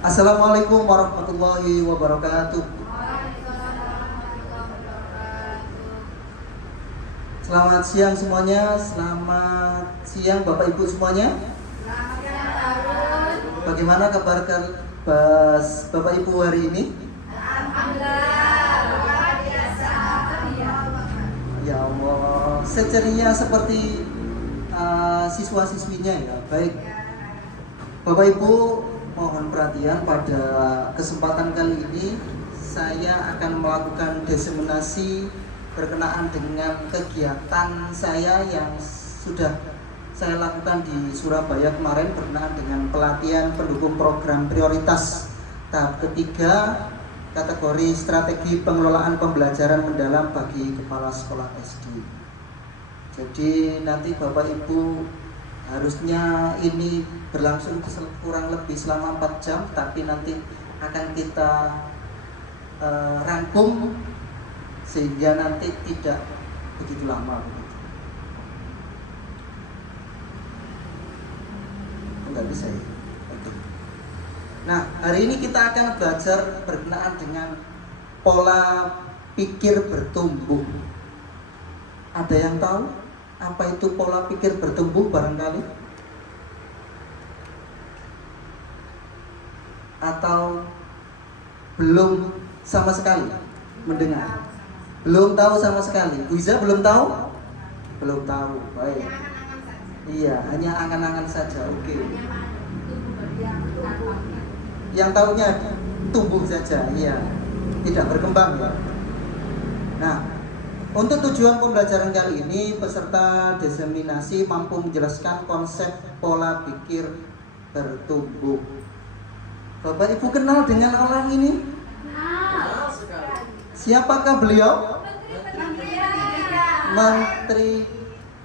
Assalamualaikum warahmatullahi wabarakatuh. Selamat siang semuanya. Selamat siang Bapak Ibu semuanya. Bagaimana kabar Bapak Ibu hari ini? Alhamdulillah, luar biasa. Ya Allah, seceria seperti siswa-siswinya ya. Baik, Bapak Ibu, mohon perhatian pada kesempatan kali ini saya akan melakukan diseminasi berkenaan dengan kegiatan saya yang sudah saya lakukan di Surabaya kemarin berkenaan dengan pelatihan pendukung program prioritas tahap ketiga kategori strategi pengelolaan pembelajaran mendalam bagi kepala sekolah SD. Jadi nanti Bapak Ibu harusnya ini berlangsung kurang lebih selama 4 jam, tapi nanti akan kita rangkum sehingga nanti tidak begitu lama begitu. Enggak bisa ya. Oke. Nah, hari ini kita akan belajar berkenaan dengan pola pikir bertumbuh. Ada yang tahu apa itu pola pikir bertumbuh barangkali? Atau belum sama sekali mendengar? Belum tahu sama sekali. Bu Iza belum tahu? Belum tahu. Baik. Iya, hanya angan-angan saja. Oke. Yang tahunya tumbuh saja, iya. Tidak berkembang ya. Nah, untuk tujuan pembelajaran kali ini, peserta diseminasi mampu menjelaskan konsep pola pikir bertumbuh. Bapak Ibu kenal dengan orang ini? Siapakah beliau? Menteri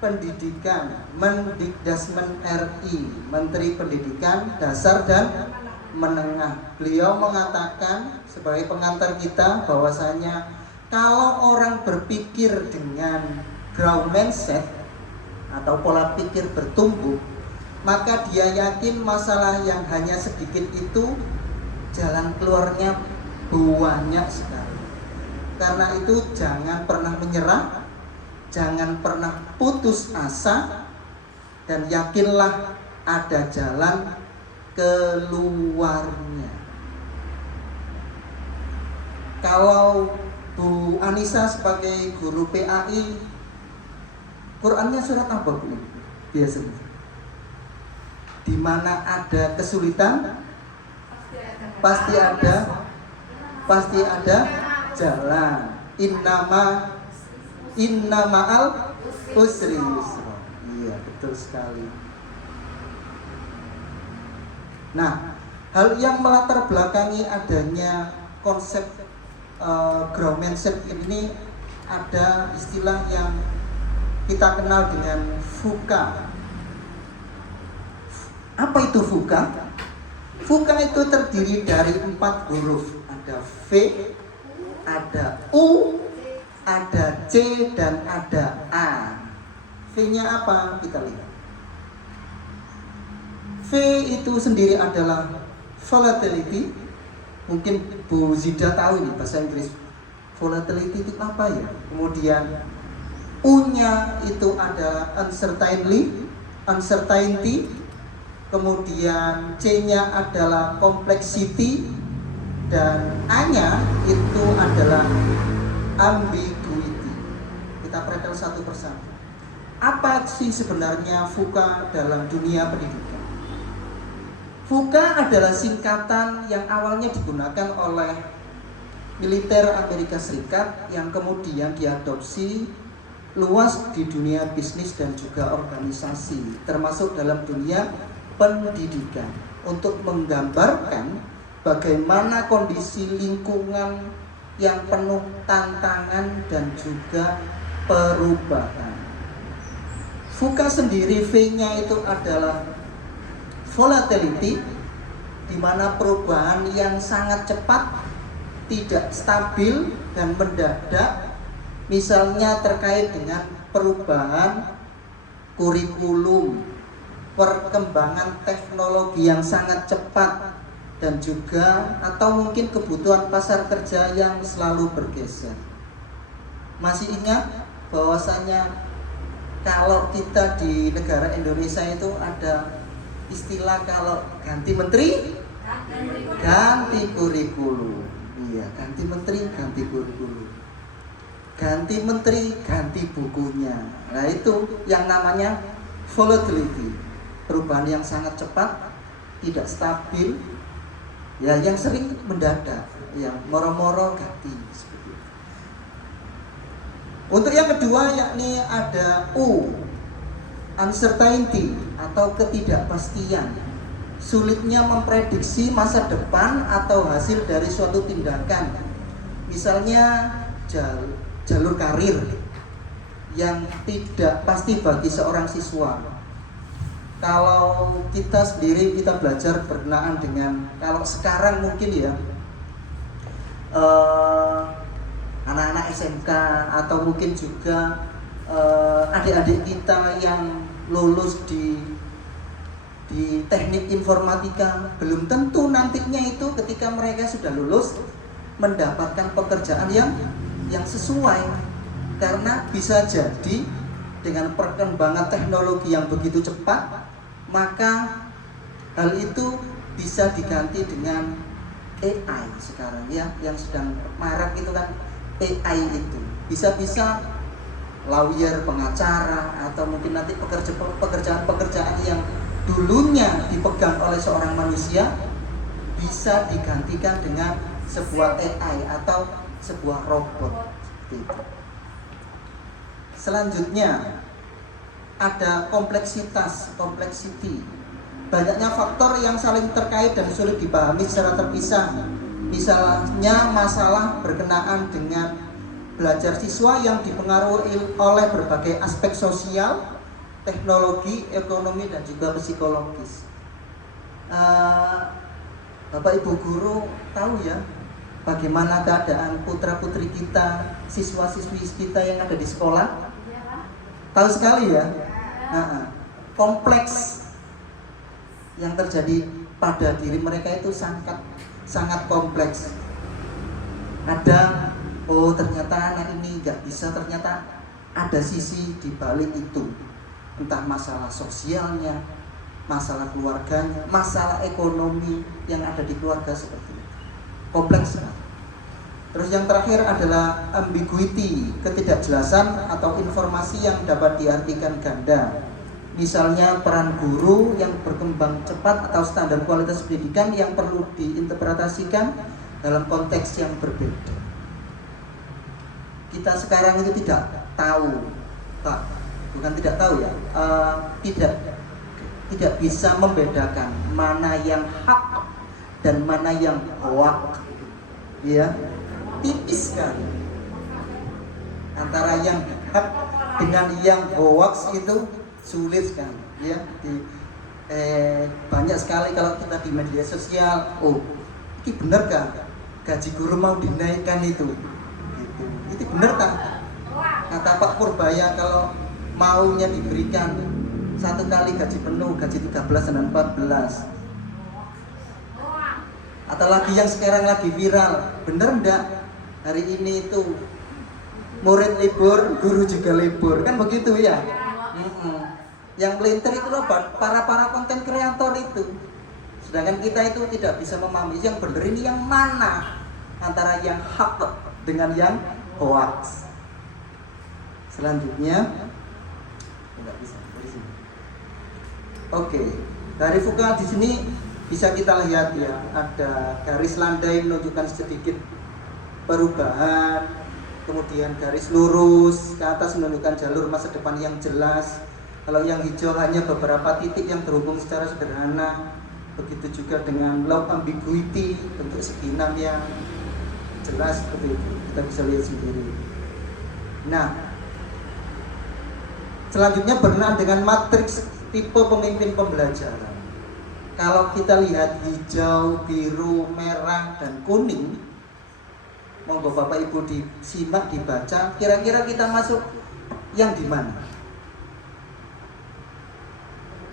Pendidikan, Mendikdasmen RI, Menteri Pendidikan Dasar dan Menengah. Beliau mengatakan sebagai pengantar kita bahwasanya kalau orang berpikir dengan growth mindset atau pola pikir bertumbuh, maka dia yakin masalah yang hanya sedikit itu jalan keluarnya banyak sekali. Karena itu jangan pernah menyerah, jangan pernah putus asa, dan yakinlah ada jalan keluarnya. Kalau Bu Anissa sebagai guru PAI, Qurannya surat apa Bu? Biasanya di mana ada kesulitan pasti ada jalan. Inna ma'al usri yusra. Iya, betul sekali. Nah, hal yang melatar belakangi adanya konsep growth mindset ini ada istilah yang kita kenal dengan VUCA. Apa itu VUCA? VUCA itu terdiri dari 4 huruf. Ada V, ada U, ada C, dan ada A. V-nya apa? Kita lihat. V itu sendiri adalah volatility. Mungkin Bu Zida tahu ini bahasa Inggris. Volatility itu apa ya? Kemudian U-nya itu adalah uncertainty. Kemudian C-nya adalah complexity. Dan A-nya itu adalah ambiguity. Kita pretel satu persatu. Apa sih sebenarnya VUCA dalam dunia pendidikan? VUCA adalah singkatan yang awalnya digunakan oleh militer Amerika Serikat yang kemudian diadopsi luas di dunia bisnis dan juga organisasi, termasuk dalam dunia pendidikan, untuk menggambarkan bagaimana kondisi lingkungan yang penuh tantangan dan juga perubahan. VUCA sendiri, V-nya itu adalah volatility, di mana perubahan yang sangat cepat, tidak stabil dan mendadak. Misalnya terkait dengan perubahan kurikulum, perkembangan teknologi yang sangat cepat, dan juga atau mungkin kebutuhan pasar kerja yang selalu bergeser. Masih ingat bahwasanya kalau kita di negara Indonesia itu ada istilah kalau ganti menteri, ganti kurikulum. Iya, ganti menteri, ganti kurikulum. Ganti menteri, ganti bukunya. Nah itu yang namanya volatility, perubahan yang sangat cepat, tidak stabil, ya yang sering mendadak, yang moro-moro ganti seperti itu. Untuk yang kedua yakni ada U, uncertainty atau ketidakpastian, sulitnya memprediksi masa depan atau hasil dari suatu tindakan. Misalnya jalur karir yang tidak pasti bagi seorang siswa. Kalau kita sendiri kita belajar berkenaan dengan, kalau sekarang mungkin ya anak-anak SMK atau mungkin juga adik-adik kita yang lulus di teknik informatika, belum tentu nantinya itu ketika mereka sudah lulus mendapatkan pekerjaan yang sesuai, karena bisa jadi dengan perkembangan teknologi yang begitu cepat, maka hal itu bisa diganti dengan AI sekarang ya, yang sedang marak itu kan AI itu. Bisa-bisa lawyer, pengacara, atau mungkin nanti pekerjaan-pekerjaan yang dulunya dipegang oleh seorang manusia bisa digantikan dengan sebuah AI atau sebuah robot seperti itu. Selanjutnya ada complexity. Banyaknya faktor yang saling terkait dan sulit dipahami secara terpisah. Misalnya masalah berkenaan dengan belajar siswa yang dipengaruhi oleh berbagai aspek sosial, teknologi, ekonomi, dan juga psikologis. Bapak Ibu guru tahu ya bagaimana keadaan putra-putri kita, siswa-siswi kita yang ada di sekolah? Tahu sekali ya. Kompleks yang terjadi pada diri mereka itu sangat kompleks. Ada, oh ternyata anak ini nggak bisa, ternyata ada sisi di balik itu, entah masalah sosialnya, masalah keluarganya, masalah ekonomi yang ada di keluarga seperti itu. Kompleks sekali. Terus yang terakhir adalah ambiguity, ketidakjelasan atau informasi yang dapat diartikan ganda. Misalnya peran guru yang berkembang cepat atau standar kualitas pendidikan yang perlu diinterpretasikan dalam konteks yang berbeda. Kita sekarang itu tidak tahu, Pak, bukan tidak tahu ya, tidak bisa membedakan mana yang hak dan mana yang hoak, ya, tipis kan antara yang hak dengan yang hoax itu sulit kan, ya. Banyak sekali kalau kita di media sosial, oh ini benar kan gaji guru mau dinaikkan itu benar kan, kata Pak Purbaya kalau maunya diberikan satu kali gaji penuh, gaji 13 dan 14. Atau lagi yang sekarang lagi viral, bener enggak hari ini itu murid libur, guru juga libur, kan begitu ya. Yang melintir itu loh para konten kreator itu. Sedangkan kita itu tidak bisa memahami yang benar ini yang mana antara yang hak dengan yang hoax. Selanjutnya enggak bisa dari sini. Oke, dari Foucault di sini bisa kita lihat ya, ada garis landai menunjukkan sedikit perubahan, kemudian garis lurus ke atas menunjukkan jalur masa depan yang jelas. Kalau yang hijau hanya beberapa titik yang terhubung secara sederhana. Begitu juga dengan low ambiguity, bentuk segi 6 yang jelas seperti itu. Kita bisa lihat sendiri. Nah, selanjutnya berkenaan dengan matriks tipe pemimpin pembelajaran. Kalau kita lihat hijau, biru, merah, dan kuning, monggo Bapak Ibu disimak, dibaca, kira-kira kita masuk yang di mana?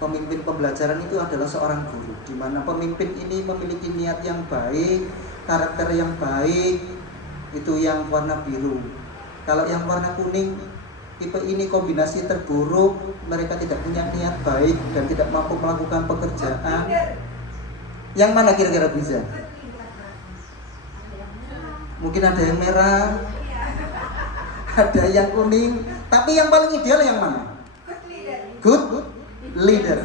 pemimpin pembelajaran itu adalah seorang guru, di mana pemimpin ini memiliki niat yang baik, karakter yang baik, itu yang warna biru. Kalau yang warna kuning, tipe ini kombinasi terburuk, mereka tidak punya niat baik dan tidak mampu melakukan pekerjaan. Yang mana kira-kira bisa? Mungkin ada yang merah, ada yang kuning, tapi yang paling ideal yang mana? Good leader.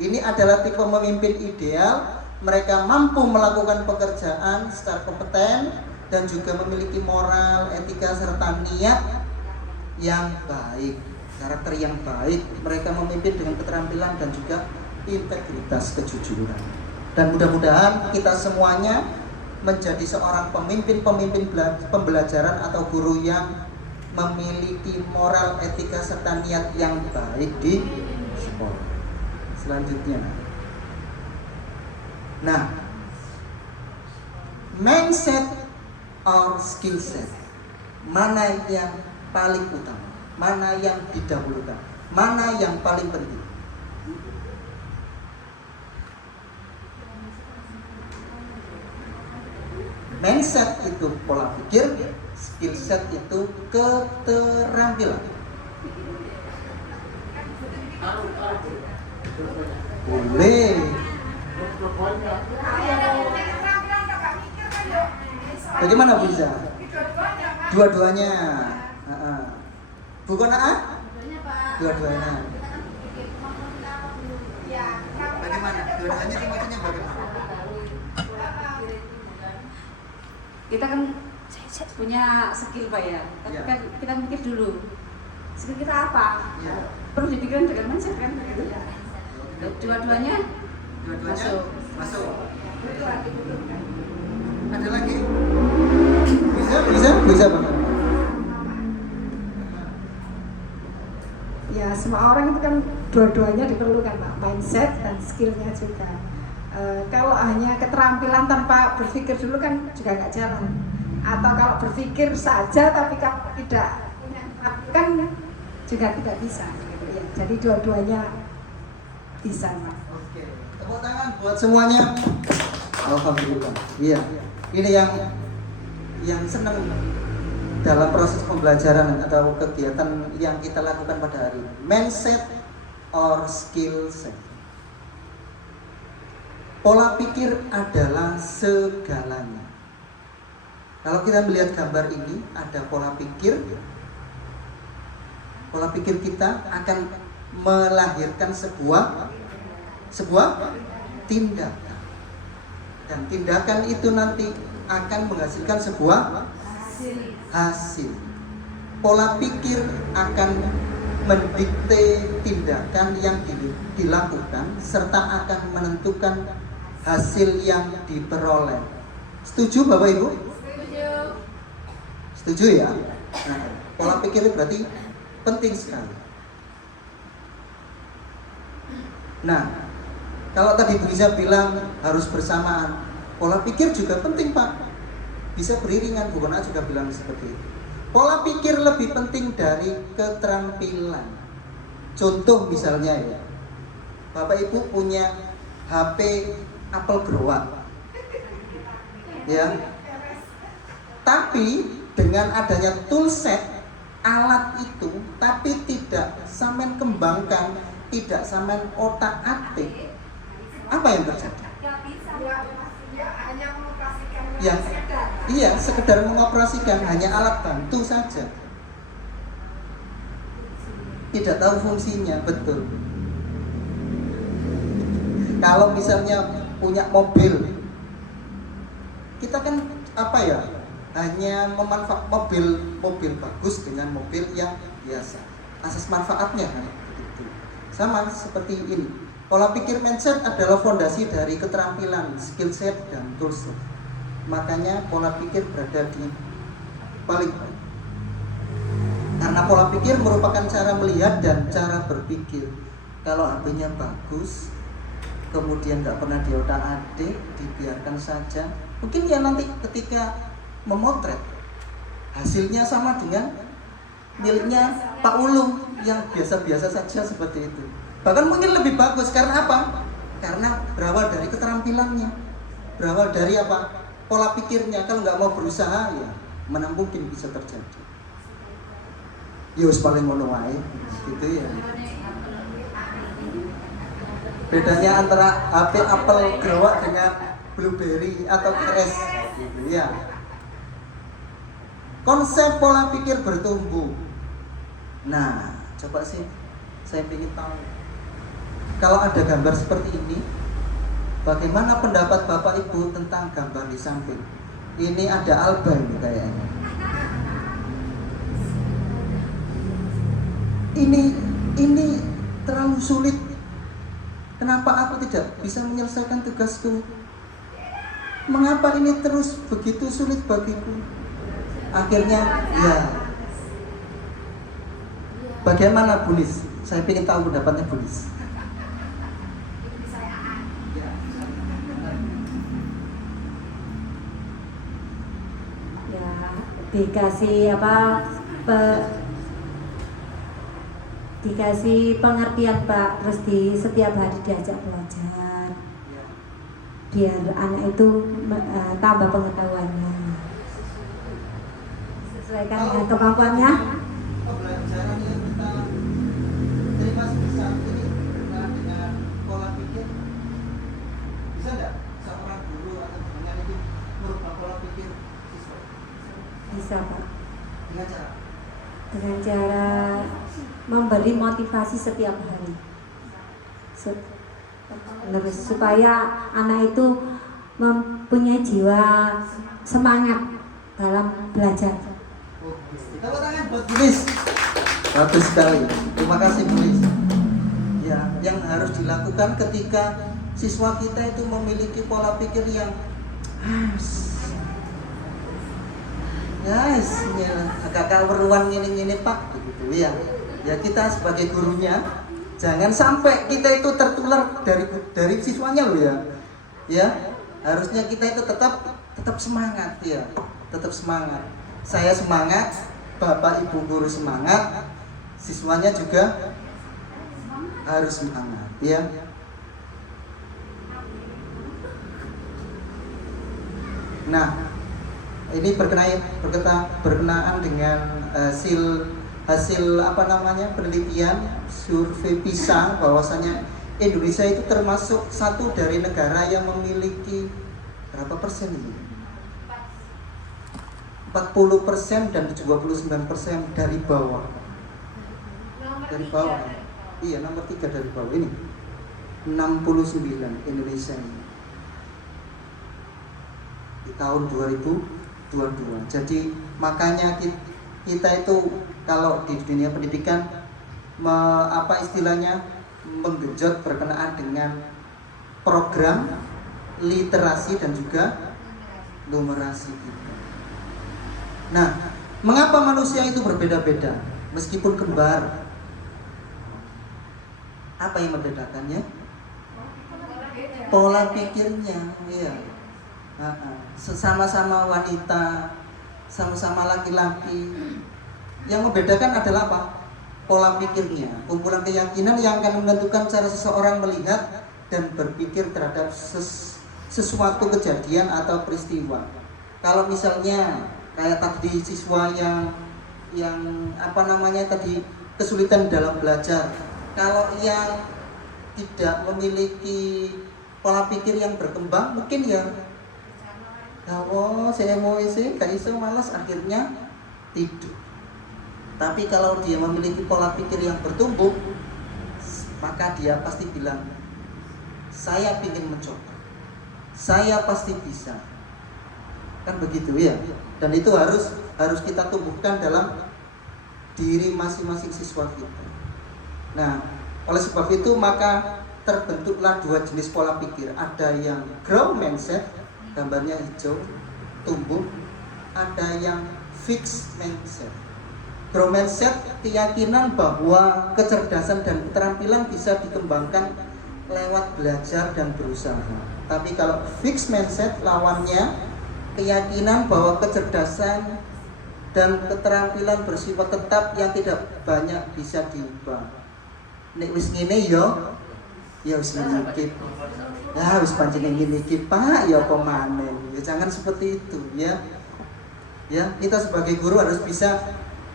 Ini adalah tipe pemimpin ideal. Mereka mampu melakukan pekerjaan secara kompeten dan juga memiliki moral, etika, serta niat yang baik, karakter yang baik. Mereka memimpin dengan keterampilan dan juga integritas, kejujuran. Dan mudah-mudahan kita semuanya menjadi seorang pemimpin pembelajaran atau guru yang memiliki moral, etika, serta niat yang baik di sekolah. Selanjutnya, nah, mindset or skill set, mana yang paling utama, mana yang didahulukan, mana yang paling penting? Mindset itu pola pikir, skill set itu keterampilan. Boleh. Bagaimana bisa? Dua-duanya. Bukan dua-duanya. Bagaimana? Dua-duanya itu maksudnya bagaimana? Kita kan punya skill Pak ya, tapi kan kita mikir dulu skill kita apa, perlu dipikirkan dengan mindset kan gitu. Dua-duanya masuk. Ada lagi? Bisa banget. Ya, semua orang itu kan dua-duanya diperlukan Pak, mindset dan skillnya juga. Kalau hanya keterampilan tanpa berpikir dulu kan juga nggak jalan. Atau kalau berpikir saja tapi kalau tidak kan juga tidak bisa gitu ya. Jadi dua-duanya bisa Pak. Oke, tepuk tangan buat semuanya. Alhamdulillah. Iya, ini yang senang dalam proses pembelajaran atau kegiatan yang kita lakukan pada hari ini. Mindset or skill set. Pola pikir adalah segalanya. Kalau kita melihat gambar ini, ada pola pikir. Pola pikir kita akan melahirkan sebuah tindakan. Dan tindakan itu nanti akan menghasilkan sebuah hasil. Pola pikir akan mendikte tindakan yang dilakukan serta akan menentukan hasil yang diperoleh. Setuju Bapak Ibu? Setuju ya? Nah, pola pikir berarti penting sekali. Nah, kalau tadi Bu Iza bilang harus bersamaan, pola pikir juga penting Pak. Bisa beriringan, Bu Kona juga bilang seperti itu. Pola pikir lebih penting dari keterampilan. Contoh misalnya ya, Bapak Ibu punya HP Apple Growat, ya. Tapi dengan adanya toolset alat itu, tapi tidak sampean kembangkan, tidak sampean otak-atik, apa yang terjadi? Ya, iya, sekedar mengoperasikan, hanya alat bantu saja. Tidak tahu fungsinya, betul. Kalau misalnya punya mobil, kita kan apa ya? Hanya memanfaat mobil bagus dengan mobil yang biasa. Asas manfaatnya kan begitu. Sama seperti ini. Pola pikir mindset adalah fondasi dari keterampilan, skill set dan tools. Makanya pola pikir berada di paling baik. Karena pola pikir merupakan cara melihat dan cara berpikir. Kalau HP-nya bagus, kemudian nggak pernah diotak-atik, dibiarkan saja, mungkin ya nanti ketika memotret hasilnya sama dengan miliknya Pak Ulung yang biasa-biasa saja seperti itu. Bahkan mungkin lebih bagus. Karena apa? Karena berawal dari keterampilannya, berawal dari apa? Pola pikirnya. Kalau nggak mau berusaha, ya mana mungkin bisa terjadi. Yus paling ngono wae, gitu ya. Bedanya antara HP apel growak dengan blueberry atau keres, gitu ya. Konsep pola pikir bertumbuh. Nah, coba sih saya ingin tahu, kalau ada gambar seperti ini, bagaimana pendapat Bapak Ibu tentang gambar di samping? Ini ada Alba ini kayaknya. Ini terlalu sulit. Kenapa aku tidak bisa menyelesaikan tugasku? Mengapa ini terus begitu sulit bagiku? Akhirnya, ya. Bagaimana Bu Lis? Saya ingin tahu pendapatnya Bu Lis. Ya, dikasih dikasih pengertian Pak, terus di setiap hari diajak belajar, biar anak itu tambah pengetahuannya sesuaikan dengan kemampuannya. Pembelajaran yang kita terima sebesar ini berkenaan dengan pola pikir, bisa nggak seorang guru atau dengan itu merubah pola pikir siswa? Bisa Pak, Dengan cara dengan cara memberi motivasi setiap hari, terus supaya anak itu mempunyai jiwa semangat dalam belajar. Tepuk tangan buat Bu Lis. Bagus sekali. Terima kasih Bu Lis. Ya, yang harus dilakukan ketika siswa kita itu memiliki pola pikir yang guys, ya, agak keruan gini Pak, begitu ya. Ya kita sebagai gurunya jangan sampai kita itu tertular dari siswanya loh ya. Ya, harusnya kita itu tetap semangat ya. Tetap semangat. Saya semangat, Bapak Ibu guru semangat, siswanya juga harus semangat ya. Nah, ini berkenaan dengan hasil penelitian survei PISA, bahwasanya Indonesia itu termasuk satu dari negara yang memiliki berapa persen ini? 40% dan 29% dari bawah. Dari bawah. Iya, nomor 3 dari bawah ini. 69 Indonesia ini. Di tahun 2022. Jadi makanya kita itu kalau di dunia pendidikan menggenjot berkenaan dengan program literasi dan juga numerasi kita. Nah, mengapa manusia itu berbeda-beda meskipun kembar? Apa yang membedakannya? Pola pikirnya, iya. Sama-sama wanita, sama-sama laki-laki. Yang membedakan adalah apa? Pola pikirnya, kumpulan keyakinan yang akan menentukan cara seseorang melihat dan berpikir terhadap sesuatu kejadian atau peristiwa. Kalau misalnya kayak tadi siswa yang kesulitan dalam belajar, kalau yang tidak memiliki pola pikir yang berkembang, mungkin ya saya mau gak iso, malas, akhirnya tidur. Tapi kalau dia memiliki pola pikir yang bertumbuh, maka dia pasti bilang, saya ingin mencoba, saya pasti bisa. Kan begitu ya. Dan itu harus kita tumbuhkan dalam diri masing-masing siswa kita. Nah, oleh sebab itu maka terbentuklah dua jenis pola pikir. Ada yang growth mindset, gambarnya hijau, tumbuh. Ada yang fixed mindset. Growth mindset keyakinan bahwa kecerdasan dan keterampilan bisa dikembangkan lewat belajar dan berusaha. Tapi kalau fixed mindset lawannya keyakinan bahwa kecerdasan dan keterampilan bersifat tetap yang tidak banyak bisa diubah. nek wis ngene ya wis ngikip. Ya wis pancen ngene iki Pak, ya apa maneh. Ya jangan seperti itu ya. Ya, kita sebagai guru harus bisa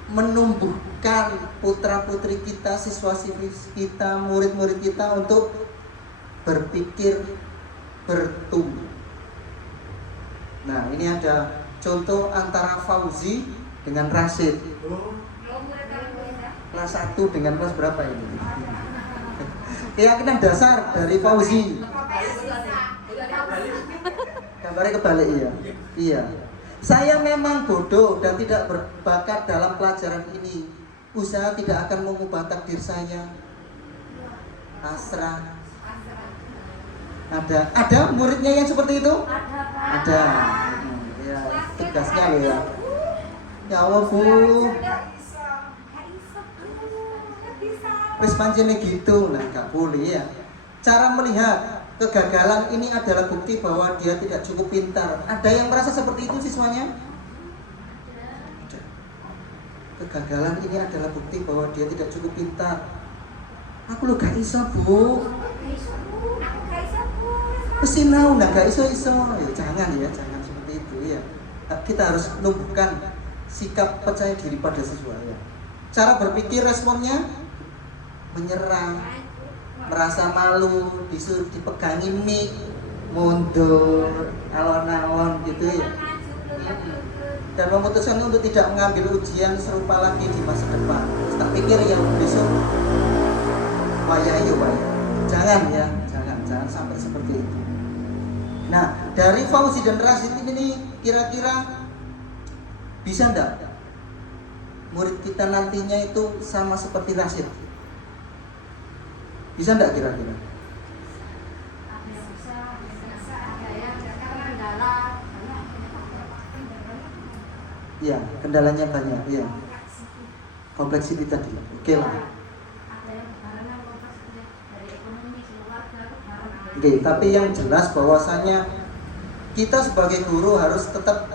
menumbuhkan putra-putri kita, siswa-siswi kita, murid-murid kita untuk berpikir bertumbuh. Nah, ini ada contoh antara Fauzi dengan Rashid. Kelas 1 dengan kelas berapa ini? Keyakinan dasar dari Fauzi. Gambarnya kebalik ya. Iya. Saya memang bodoh dan tidak berbakat dalam pelajaran ini. Usaha tidak akan mengubah takdir saya. Pasrah. Ada muridnya yang seperti itu? Ada. Ya, tegasnya loh ya. Ya Allah Bu. Wis pancene gitu, nah gak boleh ya. Cara melihat kegagalan ini adalah bukti bahwa dia tidak cukup pintar. Ada yang merasa seperti itu siswanya? Ada. Kegagalan ini adalah bukti bahwa dia tidak cukup pintar. Aku lo gak iso Bu. Pesinau, nah gak iso. Ya, jangan seperti itu ya. Kita harus menumbuhkan sikap percaya diri pada siswa ya. Cara berpikir responnya menyerang, merasa malu, disuruh dipegangi mic, mundur, alon-alon gitu ya. Dan memutuskan untuk tidak mengambil ujian serupa lagi di masa depan. Tak pikir ya besok waya. Jangan sampai seperti itu. Nah, dari Fauzi dan Rashid ini kira-kira bisa enggak murid kita nantinya itu sama seperti Rashid? Bisa enggak kira-kira? Ya, kendalanya banyak, ya. Kompleksiti tadi. Oke lah. Oke, tapi yang jelas bahwasanya kita sebagai guru harus tetap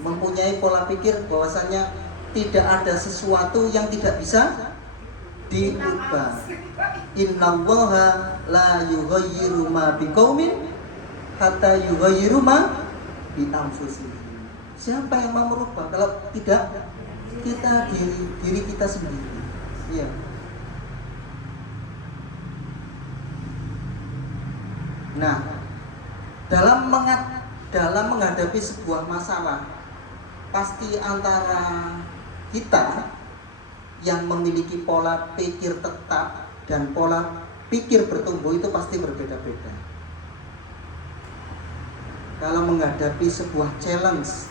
mempunyai pola pikir bahwasanya tidak ada sesuatu yang tidak bisa diubah. Innallaha la yughayyiru ma biqaumin hatta yughayyiru ma bi anfusihim. Siapa yang mau merubah kalau tidak kita diri kita sendiri. Iya. Nah, dalam menghadapi sebuah masalah, pasti antara kita yang memiliki pola pikir tetap dan pola pikir bertumbuh itu pasti berbeda-beda. Kalau menghadapi sebuah challenge,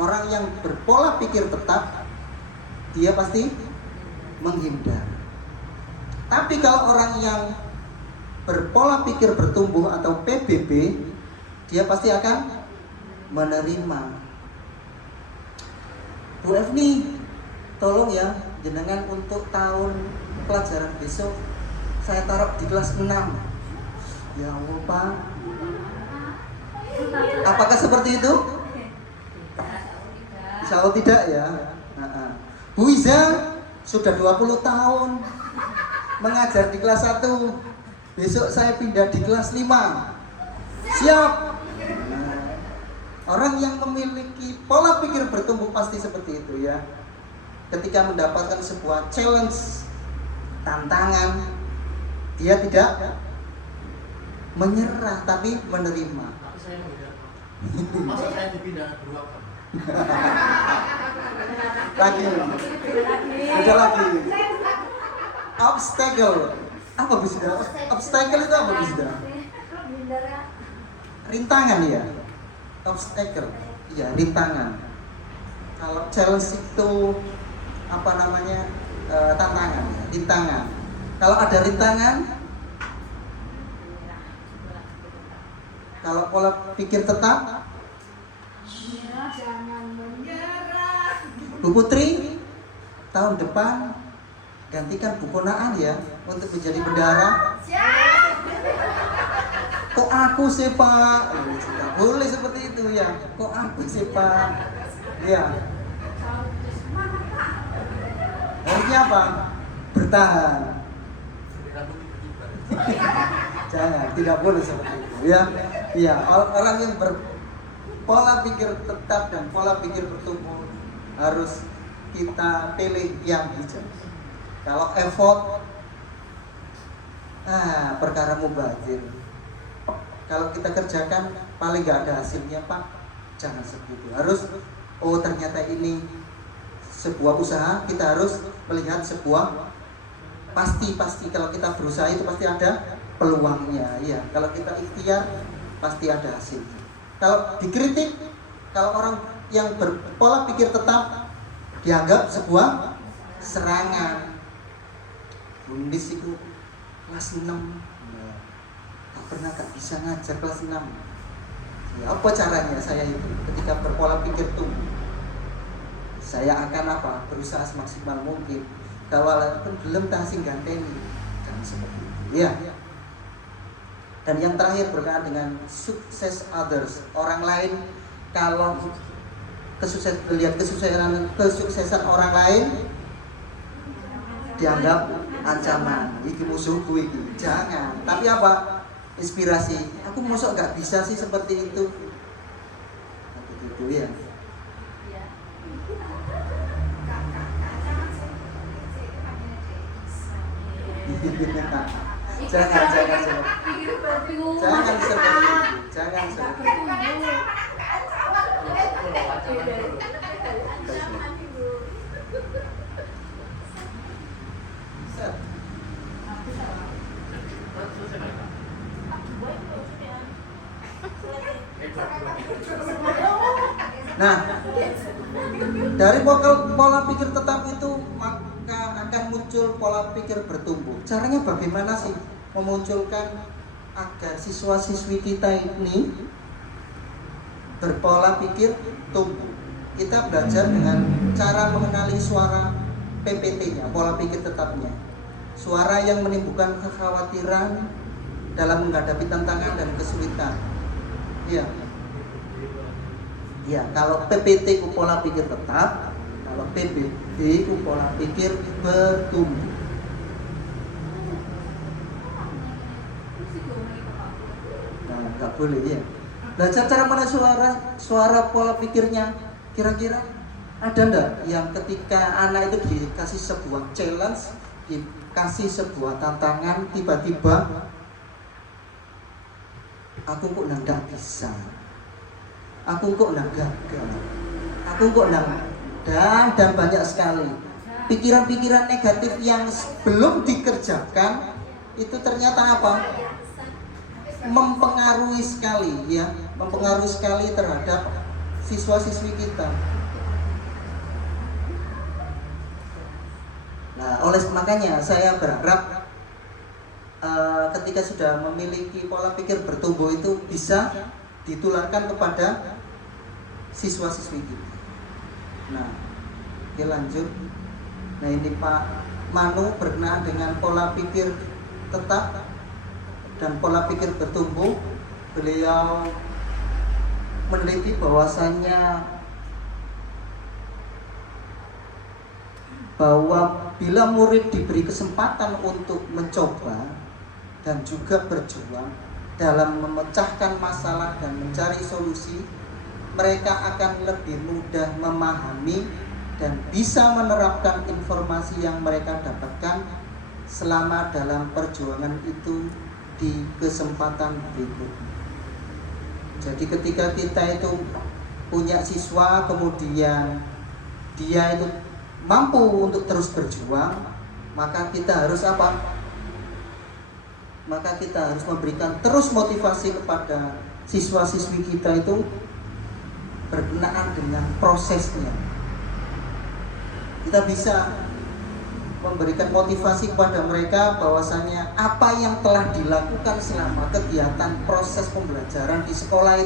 orang yang berpola pikir tetap, dia pasti menghindar. Tapi kalau orang yang berpola pikir bertumbuh atau PBB, dia pasti akan menerima. Bu Efni, tolong ya jenengan untuk tahun pelajaran besok saya taruh di kelas 6. Ya Allah Pak. Apakah seperti itu? Insya Allah tidak ya. Bu Iza sudah 20 tahun mengajar di kelas 1. Besok saya pindah di kelas 5. Siap. Orang yang memiliki pola pikir bertumbuh pasti seperti itu ya. Ketika mendapatkan sebuah challenge, tantangan, dia tidak menyerah tapi menerima. Masa saya dipindah kedua kan? Lagi. Ada lagi. Obstacle. Apa bisa? Obstacle itu apa bisa? Rintangan ya. Obstacle. Iya, rintangan. Kalau challenge itu apa namanya? Tantangan, rintangan. Kalau ada rintangan, kalau pola pikir tetap, Jangan menyerah. Bu Putri, tahun depan gantikan Bu Konaan ya untuk menjadi bendara. Kok aku sih Pak? Tidak boleh seperti itu ya. Kok aku sih Pak? Ya. artinya apa? Bertahan. Rambut tiba-tiba. Jangan, tidak boleh seperti itu ya. Iya, orang yang berpola pikir tetap dan pola pikir bertumbuh harus kita pilih yang bijak. Kalau effort, perkara mubazir. Kalau kita kerjakan paling nggak ada hasilnya Pak, jangan seperti itu. Harus, oh ternyata ini sebuah usaha, kita harus melihat sebuah pasti kalau kita berusaha itu pasti ada peluangnya ya. Kalau kita ikhtiar pasti ada hasilnya. Kalau dikritik, kalau orang yang berpola pikir tetap dianggap sebuah serangan. Bundis itu kelas 6 tak pernah gak bisa ngajar kelas 6 ya, apa caranya saya itu ketika berpola pikir tumbuh? Saya akan apa? Berusaha semaksimal mungkin. Kalau pun belum tasing ganteni, jangan seperti itu ya. Dan yang terakhir berkaitan dengan sukses others, orang lain. Kalau lihat kesuksesan orang lain dianggap ancaman, iki musuhku iki. Jangan. Tapi apa? Inspirasi. Aku mosok gak bisa sih seperti itu. Begitu ya. Jangan seperti itu. Jangan seperti itu. Nah, dari pola pikir tetap itu maka akan muncul pola pikir bertumbuh. Caranya bagaimana sih memunculkan agar siswa-siswi kita ini berpola pikir tumbuh? Kita belajar dengan cara mengenali suara PPT-nya, pola pikir tetapnya. Suara yang menimbulkan kekhawatiran dalam menghadapi tantangan dan kesulitan. Iya. Ya, kalau PPT itu pola pikir tetap, kalau PBB itu pola pikir bertumbuh. Nah, nggak boleh ya. Belajar cara mana suara pola pikirnya. Kira-kira ada enggak yang ketika anak itu dikasih sebuah challenge, dikasih sebuah tantangan, tiba-tiba aku kok nggak bisa, aku kok nggak gagal, aku kok nggak, dan banyak sekali pikiran-pikiran negatif yang belum dikerjakan itu ternyata apa? Mempengaruhi sekali ya, mempengaruhi sekali terhadap siswa-siswi kita. Nah, makanya saya berharap ketika sudah memiliki pola pikir bertumbuh itu bisa ditularkan kepada siswa-siswi kita. Nah, oke lanjut. Nah, ini Pak Manu berkenaan dengan pola pikir tetap dan pola pikir bertumbuh. Beliau meneliti bahwasannya bahwa bila murid diberi kesempatan untuk mencoba dan juga berjuang dalam memecahkan masalah dan mencari solusi, mereka akan lebih mudah memahami dan bisa menerapkan informasi yang mereka dapatkan selama dalam perjuangan itu di kesempatan berikutnya. Jadi ketika kita itu punya siswa kemudian dia itu mampu untuk terus berjuang, maka kita harus apa? Maka kita harus memberikan terus motivasi kepada siswa-siswi kita itu berkenaan dengan prosesnya. Kita bisa memberikan motivasi kepada mereka bahwasanya apa yang telah dilakukan selama kegiatan proses pembelajaran di sekolah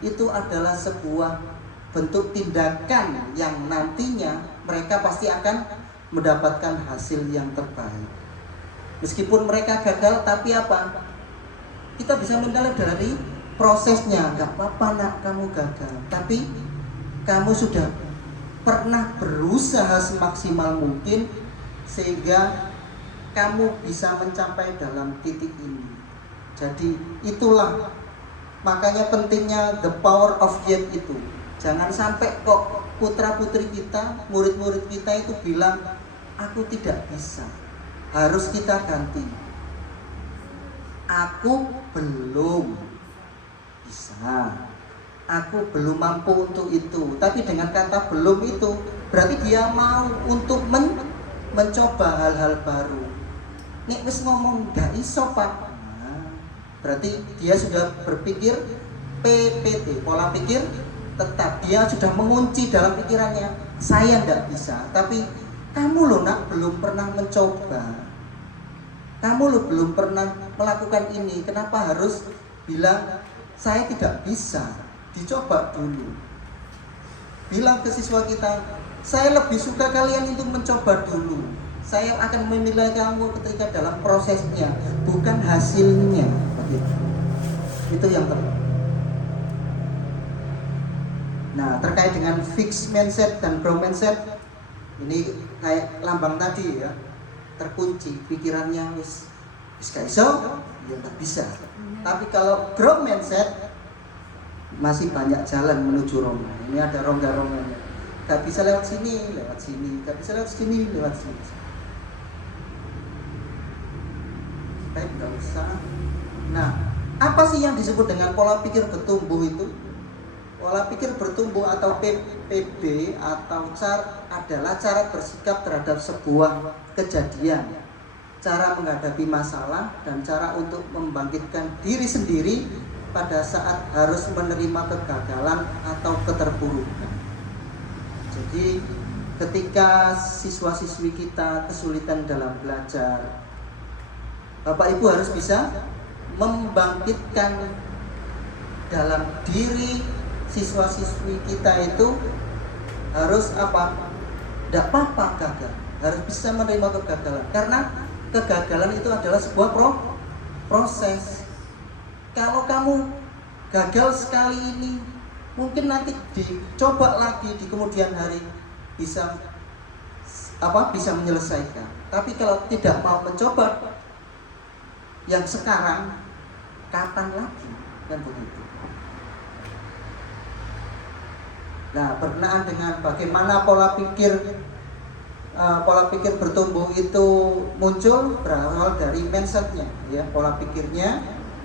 itu adalah sebuah bentuk tindakan yang nantinya mereka pasti akan mendapatkan hasil yang terbaik. Meskipun mereka gagal, tapi apa? Kita bisa menilai dari prosesnya. Gak apa-apa nak kamu gagal, tapi kamu sudah pernah berusaha semaksimal mungkin sehingga kamu bisa mencapai dalam titik ini. Jadi itulah makanya pentingnya the power of yet itu. Jangan sampai kok putra-putri kita, murid-murid kita itu bilang aku tidak bisa. Harus kita ganti. Aku belum bisa. Aku belum mampu untuk itu. Tapi dengan kata belum itu berarti dia mau untuk mencoba hal-hal baru. Nek wis ngomong gak iso Pak. Nah, berarti dia sudah berpikir PPT, pola pikir tetap. Dia sudah mengunci dalam pikirannya, saya nggak bisa. Tapi kamu loh nak belum pernah mencoba. Kamu loh belum pernah melakukan ini. Kenapa harus bilang saya tidak bisa? Dicoba dulu. Bilang ke siswa kita, saya lebih suka kalian untuk mencoba dulu. Saya akan menilai kamu ketika dalam prosesnya, bukan hasilnya. Begitu. Itu yang penting. Nah, terkait dengan fixed mindset dan growth mindset, ini kayak lambang tadi ya, terkunci pikirannya wis gak iso, ya tak bisa. Tapi kalau growth mindset, masih banyak jalan menuju Roma. Ini ada rongga-rongganya. Gak bisa lewat sini, lewat sini. Gak bisa lewat sini, lewat sini. Baik, gak usah. Nah, apa sih yang disebut dengan pola pikir bertumbuh itu? Pola pikir bertumbuh atau PPB atau adalah cara bersikap terhadap sebuah kejadian, cara menghadapi masalah, dan cara untuk membangkitkan diri sendiri pada saat harus menerima kegagalan atau keterpurukan. Jadi ketika siswa-siswi kita kesulitan dalam belajar, Bapak Ibu harus bisa membangkitkan dalam diri siswa-siswi kita itu harus apa? Tidak apa-apa gagal, harus bisa menerima kegagalan. Karena kegagalan itu adalah sebuah proses. Kalau kamu gagal sekali ini, mungkin nanti dicoba lagi di kemudian hari bisa menyelesaikan. Tapi kalau tidak mau mencoba yang sekarang, kapan lagi? Kan begitu. Nah, berkenaan dengan bagaimana pola pikir bertumbuh itu muncul berawal dari mindsetnya, ya, pola pikirnya.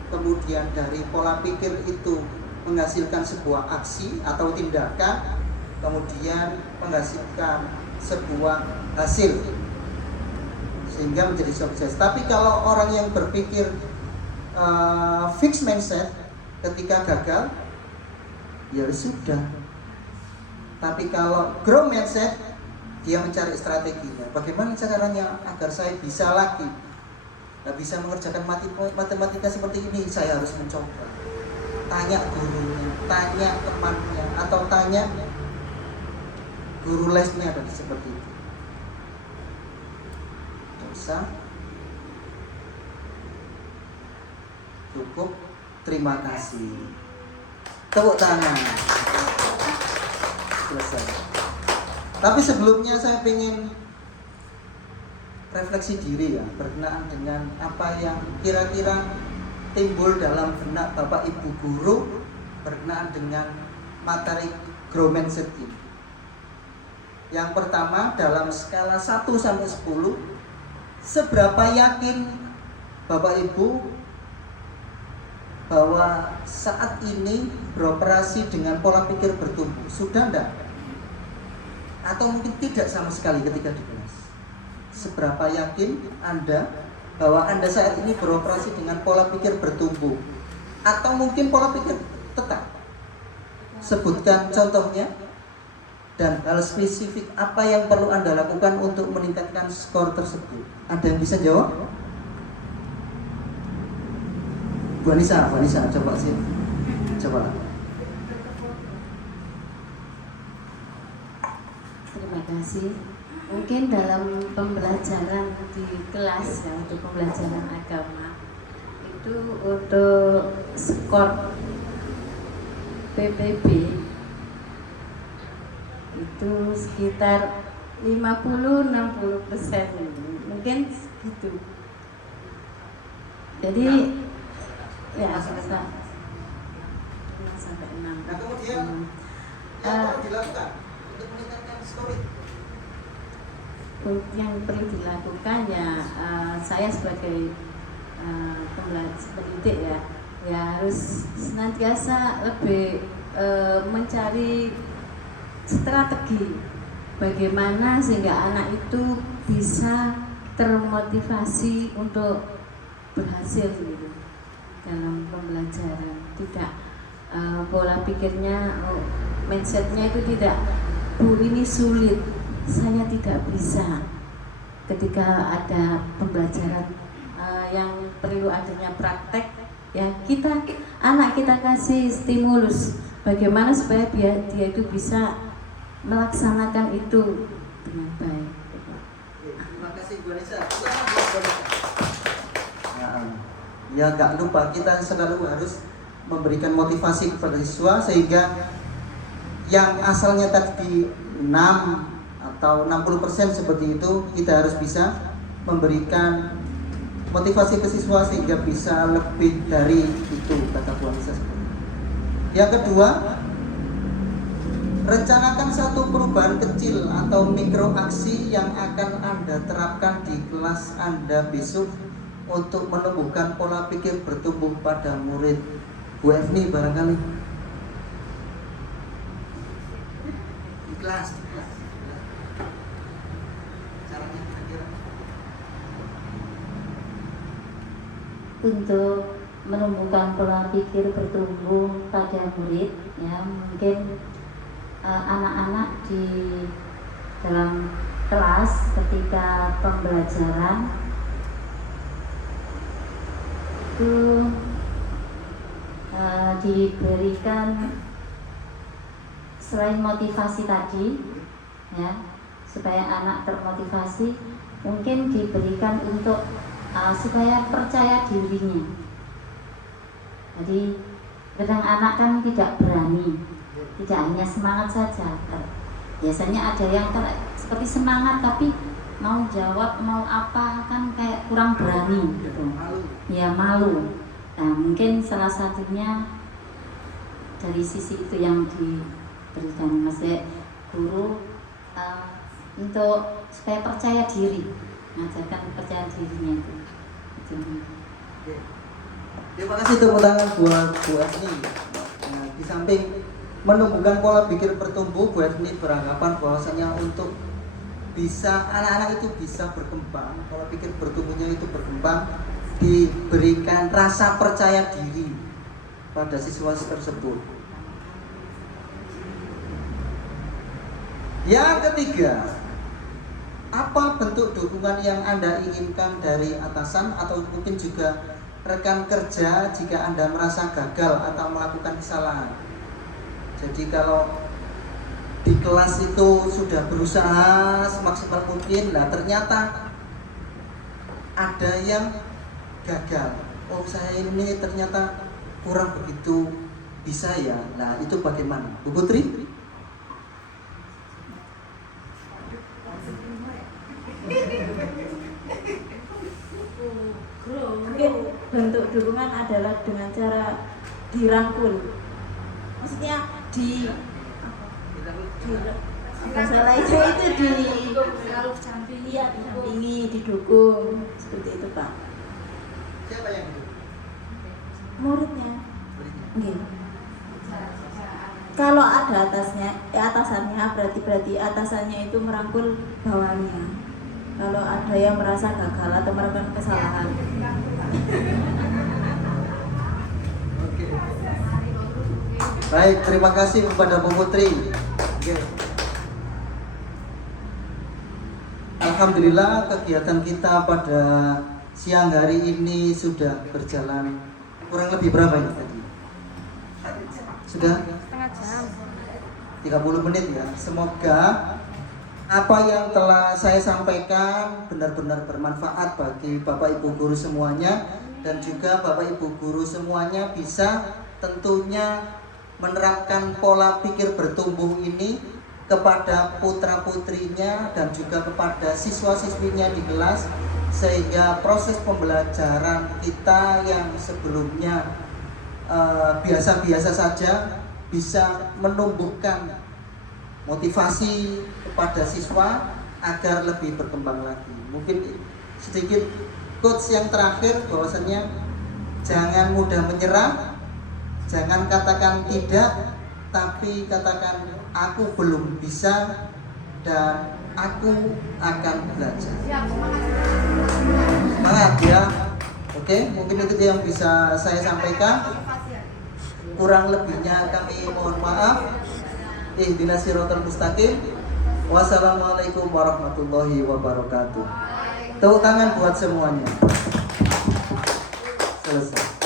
Kemudian dari pola pikir itu menghasilkan sebuah aksi atau tindakan, kemudian menghasilkan sebuah hasil sehingga menjadi sukses. Tapi kalau orang yang berpikir fixed mindset ketika gagal, ya sudah. Tapi kalau growth mindset, dia mencari strateginya. Bagaimana caranya agar saya bisa lagi? Nggak bisa mengerjakan matematika seperti ini, saya harus mencoba. Tanya gurunya, tanya temannya, atau tanya guru lesnya, dan seperti itu. Nggak usah. Cukup. Terima kasih. Tepuk tangan. Selesai. Tapi sebelumnya saya ingin refleksi diri ya, berkenaan dengan apa yang kira-kira timbul dalam benak Bapak Ibu guru berkenaan dengan materi growth mindset ini. Yang pertama, dalam skala 1 sampai 10, seberapa yakin Bapak Ibu bahwa saat ini beroperasi dengan pola pikir bertumbuh? Sudah enggak? Atau mungkin tidak sama sekali ketika di kelas? Seberapa yakin Anda bahwa Anda saat ini beroperasi dengan pola pikir bertumbuh? Atau mungkin pola pikir tetap? Sebutkan contohnya dan hal spesifik apa yang perlu Anda lakukan untuk meningkatkan skor tersebut. Ada yang bisa jawab? Bu Anissa, coba sih. Coba. Terima kasih. Mungkin dalam pembelajaran di kelas ya, untuk pembelajaran agama itu untuk skor PPB itu sekitar 50-60% mungkin gitu. Jadi ya bisa 5 sampai 6. Nah kemudian yang perlu dilakukan untuk meningkatkan scoring. Yang perlu dilakukan ya saya sebagai pendidik ya harus senantiasa lebih mencari strategi bagaimana sehingga anak itu bisa termotivasi untuk berhasil gitu dalam pembelajaran, tidak pola pikirnya mindsetnya itu tidak, Bu ini sulit, saya tidak bisa. Ketika ada pembelajaran yang perlu adanya praktek, ya anak kita kasih stimulus bagaimana supaya dia itu bisa melaksanakan itu dengan baik. Terima kasih Bu Anissa. Ya nggak lupa kita selalu harus memberikan motivasi kepada siswa sehingga yang asalnya tadi 6 atau 60% seperti itu, kita harus bisa memberikan motivasi ke siswa sehingga bisa lebih dari itu, kata Bu Anissa. Yang kedua, rencanakan satu perubahan kecil atau mikro aksi yang akan Anda terapkan di kelas Anda besok untuk menumbuhkan pola pikir bertumbuh pada murid. Bu Efni barangkali. Di kelas. Caranya kira-kira. Untuk menumbuhkan pola pikir bertumbuh pada murid, ya mungkin anak-anak di dalam kelas ketika pembelajaran itu diberikan selain motivasi tadi, ya supaya anak termotivasi, mungkin diberikan untuk supaya percaya dirinya. Jadi kadang anak kan tidak berani, tidak hanya semangat saja. Biasanya ada yang seperti semangat tapi mau jawab mau apa kan kayak kurang berani gitu. Ya malu. Nah mungkin salah satunya dari sisi itu yang diberikan Mas guru untuk supaya percaya diri, mengajarkan percaya dirinya itu. Terima kasih tepuk tangan buat Bu Efni. Nah, di samping menumbuhkan pola pikir bertumbuh, Bu Efni beranggapan bahwasanya untuk bisa anak-anak itu bisa berkembang, pola pikir bertumbuhnya itu berkembang, diberikan rasa percaya diri pada siswa tersebut. Yang ketiga, apa bentuk dukungan yang Anda inginkan dari atasan atau mungkin juga rekan kerja jika Anda merasa gagal atau melakukan kesalahan? Jadi kalau di kelas itu sudah berusaha semaksimal mungkin, nah ternyata ada yang gagal. Oh saya ini ternyata kurang begitu bisa ya. Nah itu bagaimana, Bu Putri? Mungkin bentuk dukungan adalah dengan cara dirangkul. Maksudnya masalah itu didampingi, didukung seperti itu Pak. Siapa yang itu? Muridnya. Kalau ada atasannya berarti atasannya itu merangkul bawahnya. Kalau ada yang merasa gagal atau melakukan kesalahan. Oke. Baik, terima kasih kepada Bu Putri. Oke. Alhamdulillah kegiatan kita pada siang hari ini sudah berjalan kurang lebih berapa ya tadi? Sudah? Setengah jam. 30 menit ya. Semoga apa yang telah saya sampaikan benar-benar bermanfaat bagi Bapak Ibu guru semuanya, dan juga Bapak Ibu guru semuanya bisa tentunya menerapkan pola pikir bertumbuh ini kepada putra-putrinya dan juga kepada siswa-siswinya di kelas, sehingga proses pembelajaran kita yang sebelumnya biasa-biasa saja bisa menumbuhkan motivasi kepada siswa agar lebih berkembang lagi. Mungkin sedikit quotes yang terakhir, bahwasanya jangan mudah menyerah, jangan katakan tidak, tapi katakan aku belum bisa dan aku akan belajar. Semangat ya. Oke, mungkin itu yang bisa saya sampaikan. Kurang lebihnya kami mohon maaf. Ihdinas siratal mustaqim. Wassalamualaikum warahmatullahi wabarakatuh. Tepuk tangan buat semuanya. Selesai.